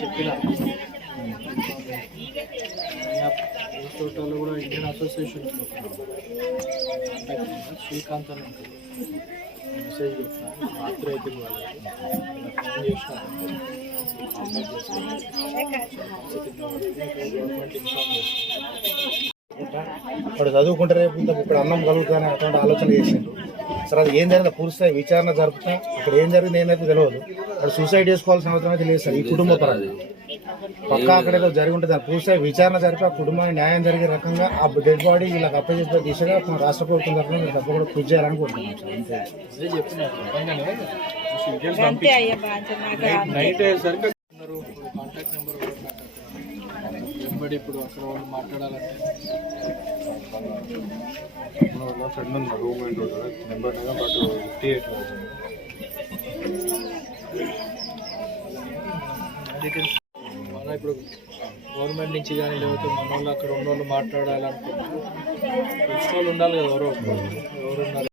చెప్పిన? తోటలో కూడా ఇండియన్ అసోసియేషన్ శ్రీకాంత్ అని ఉంటుంది మెసేజ్ పెట్టిన రాత్రి అయితే ఫోన్ చేసిన ఇప్పుడు చదువుకుంటే రేపు ఇంత ఇప్పుడు అన్నం కలుగుతుందని అటువంటి ఆలోచన చేసిండు. సరే అది ఏం జరిగిందో పూర్తి విచారణ జరుపుతా ఇక్కడ ఏం జరిగింది ఏంటంటే తెలియదు. అక్కడ సూసైడ్ చేసుకోవాల్సిన అవసరం అయితే లేదు సార్ ఈ కుటుంబ పరంగా. పక్కా అక్కడ జరిగి ఉంటుంది దాని పూర్తి విచారణ జరిపి ఆ కుటుంబానికి న్యాయం జరిగే రకంగా ఆ డెడ్ బాడీ వీళ్ళకి అప్పచెప్పే దిశగా మన రాష్ట్ర ప్రభుత్వం తరఫున మీరు తప్పకుండా కృషి చేయాలనుకుంటున్నాం సార్ అంతే. కాంటాక్ట్ నెంబర్ వెంబడి ఇప్పుడు అక్కడ వాళ్ళు మాట్లాడాలంటే? ఫ్రెండ్ ఉంది రూమ్ ఏంటో నెంబర్ బట్ ఫిఫ్టీ ఎయిట్ మన ఇప్పుడు గవర్నమెంట్ నుంచి కానీ లేకపోతే మన వాళ్ళు అక్కడ ఉన్న వాళ్ళు మాట్లాడాలనుకుంటున్నారు తెలిసిన వాళ్ళు ఉండాలి కదా ఎవరో. ఎవరు ఉన్నారు?